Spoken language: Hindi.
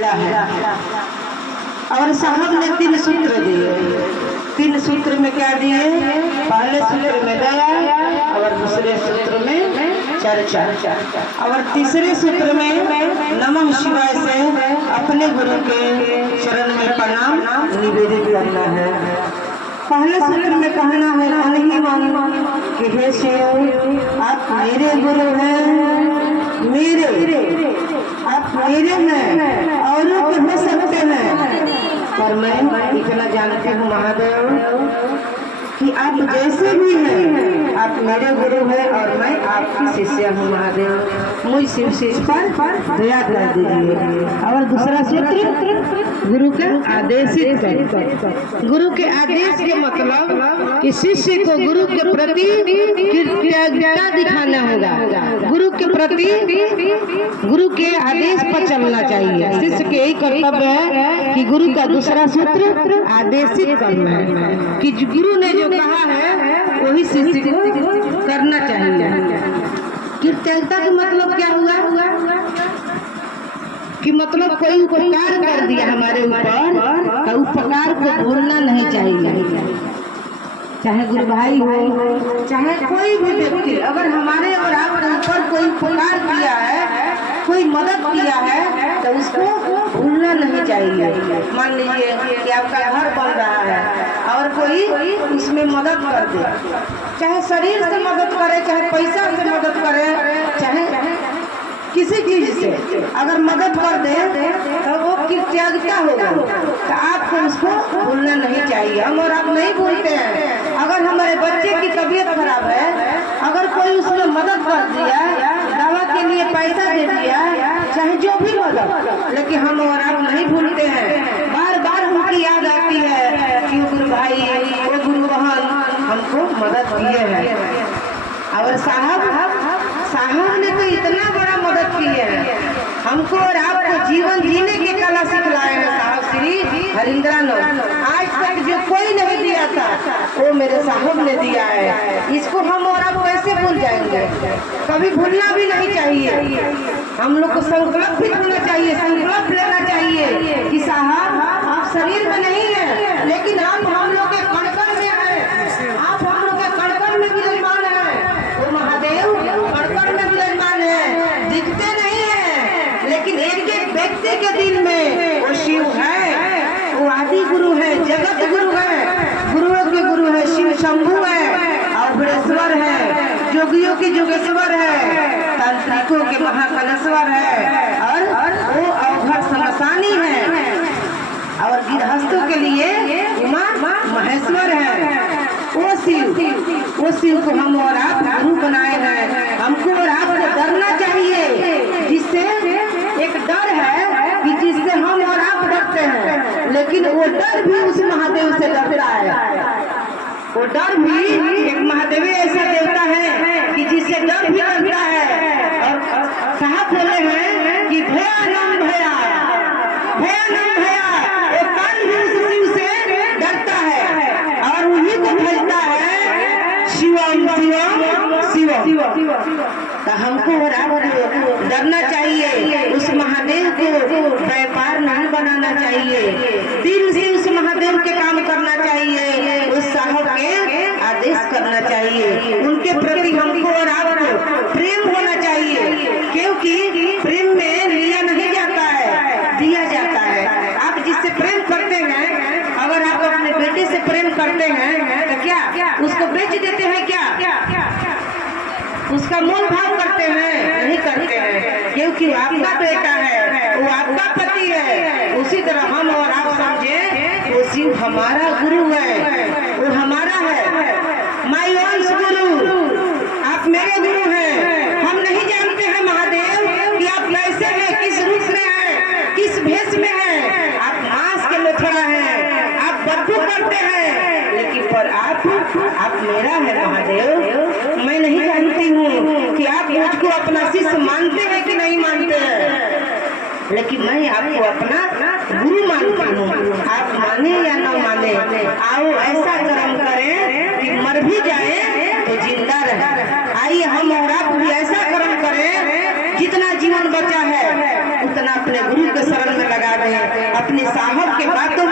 मिला है। और साहब ने 3 सूत्र दिए। 3 सूत्र में क्या दिए? पहले सूत्र में दया और दूसरे सूत्र में चर्चा और तीसरे सूत्र में नमः शिवाय से अपने गुरु के चरण में प्रणाम निवेदित करना है। पहले सूत्र में कहना है मन ही मन कि हे शिव आप मेरे गुरु हैं, मेरे आप मेरे हैं, औरों के हो सकते हैं पर मैं इतना जानती हूँ महादेव कि आप जैसे भी हैं आप मेरे गुरु हैं और मैं आपकी शिष्य हूँ महादेव। मुझ शिव शिष्य पर दया कर दीजिए। और दूसरा सूत्र गुरु के आदेशित कर। गुरु के आदेश के मतलब कि शिष्य को गुरु के प्रति कृतज्ञता दिखाना होगा। गुरु के प्रति गुरु के आदेश पर चलना चाहिए। शिष्य के यही कर्तव्य है कि गुरु का दूसरा सूत्र आदेशित करना है कि गुरु ने जो कहा है वही शिष्य को करना चाहिए। कृतज्ञता का मतलब क्या हुआ कि मतलब कोई उपकार कर दिया हमारे ऊपर तो उपकार को भूलना नहीं चाहिए। चाहे गुरु भाई हो चाहे कोई भी व्यक्ति अगर हमारे और आपके ऊपर कोई उपकार किया है, कोई मदद किया है तो उसको भूलना नहीं चाहिए। मान लीजिए कि आपका घर बन रहा है और कोई उसमें मदद कर दे, चाहे शरीर से मदद करे, चाहे पैसा से मदद करे, चाहे किसी चीज से अगर मदद कर दे तो वो कृतज्ञता होगा। तो आपको उसको भूलना नहीं चाहिए। हम और आप नहीं भूलते हैं। अगर हमारे बच्चे की तबीयत खराब है, अगर कोई उसमें मदद कर दिया, दवा के लिए पैसा दे दिया, चाहे जो भी मदद, लेकिन हम और आप नहीं भूलते हैं। बार बार उनकी याद आती है कि वो गुरु भाई वो गुरु बहन हमको मदद किए हैं। और साहब ने तो इतना बड़ा मदद की है हमको और आपको जीवन जीने की कला सिखलाए हैं। साहब श्री हरिंद्रानंद आज तक जो कोई नहीं दिया था वो मेरे साहब ने दिया है। इसको हम और आप कैसे भूल जाएंगे? कभी भूलना भी नहीं चाहिए। हम लोग को संकल्प भी करना चाहिए, संकल्प लेना चाहिए कि साहब आप शरीर में नहीं है लेकिन आप हम लोग के कणकण में है, आप हम लोग के कणकण में विराजमान है। वो महादेव कणकण में विराजमान है, दिखते नहीं है लेकिन एक एक व्यक्ति के दिल में वो शिव है। वो आदि गुरु है, जगत गुरु है, गुरुओं के गुरु है, शिव शंभु है और बृहस्पति है, जोगियों के जोगेश्वर है, तांत्रिकों के महाकलेश्वर है और वो अवघड़ समसानी है और गृहस्थों के लिए उमा महेश्वर है। वो शिव को हम और आप गुरु बनाए हैं। हमको और आपको डरना चाहिए, जिससे एक डर है कि जिससे हम और आप डरते हैं, लेकिन वो डर भी उस महादेव से डरता है। वो डर भी एक महादेव ऐसा देवता है कि जिससे डर भी डरता है। और साहब बोले हैं कि भया नाम भया, भया नाम भया, वो काल भी उस शिव से डरता है और उन्हीं को भजता है शिवम शिवम शिवम। तो हमको और आपको डरना चाहिए, उस महादेव को व्यापार नहीं बनाना चाहिए, दिल से उस महादेव के काम करना चाहिए, उस साहब के आदेश करना चाहिए। उनके प्रति हमको और आपको प्रेम होना चाहिए, क्योंकि प्रेम में लिया नहीं जाता है, दिया जाता है। आप जिससे प्रेम करते हैं, अगर आप अपने बेटे से प्रेम करते हैं तो क्या उसको बेच देते हैं? क्या उसका मोल भाव करते हैं? नहीं करते हैं, क्योंकि वो आपका बेटा है, वो आपका पति है। उसी तरह हम और आप समझे वो शिव हमारा गुरु है, वो हमारा है। माय वंश गुरु, आप मेरे गुरु हैं। हम नहीं जानते हैं महादेव कि आप कैसे हैं, किस रूप में हैं, किस भेष में हैं। आप मांस के लोथड़ा हैं, आप बदबू करते हैं, लेकिन पर आप मेरा है महादेव। मैं नहीं जानती हूँ कि आप मुझको अपना शिष्य मानते हैं कि नहीं मानते हैं, लेकिन मैं आपको अपना गुरु मानती हूँ। आप माने या न माने, आओ ऐसा कर्म करें कि मर भी जाए तो जिंदा रहे। आइए हम और आप भी ऐसा कर्म करें, जितना जीवन बचा है उतना अपने गुरु के शरण में लगा अपने साहब के बातों